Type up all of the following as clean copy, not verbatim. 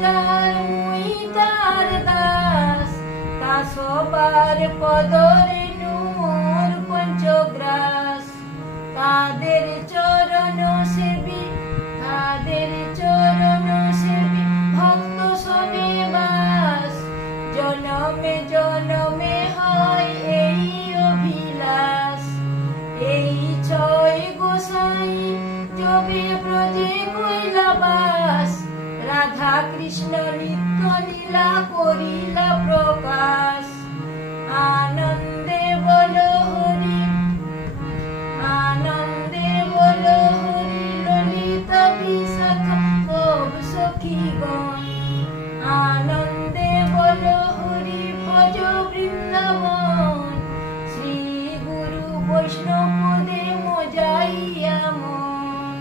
যার মুই তার দাস, তা সবার পদরে মোর পঞ্চগ্রাস। তাদের চরণ সেবী, তাদের চরণ সেবী ভক্ত শোনে বাস। জনমে জনমে হয় এই অভিলাষ। এই ছয় গোসাই যবে ব্রজে কৈলাবাস। রাধা কৃষ্ণ নিত্য লীলা করিলা প্রকাশ। আনন্দে বলো হরি, আনন্দে বলো হরি, ললিতা বিশাখা সব সখীগণ। আনন্দে বলো হরি, ভজ বৃন্দাবন। শ্রী গুরু বৈষ্ণব পদে মজাইয়া মন,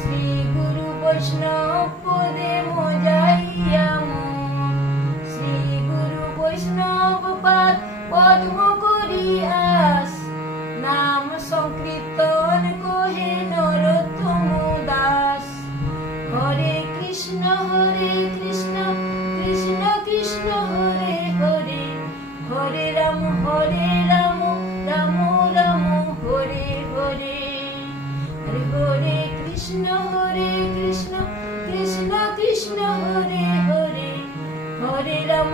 শ্রী গুরু বৈষ্ণব পদে মজাইয়া মন। শ্রী গুরু বৈষ্ণব পাদ পদ্ম করি আস। নাম সংকীর্তন কহে নরোত্তম দাস। হরে কৃষ্ণ কৃষ্ণ কৃষ্ণ হরে হরে, হরে রাম রাম রাম হরে হরে। হরে কৃষ্ণ কৃষ্ণ কৃষ্ণ হরে হরে, হরে রাম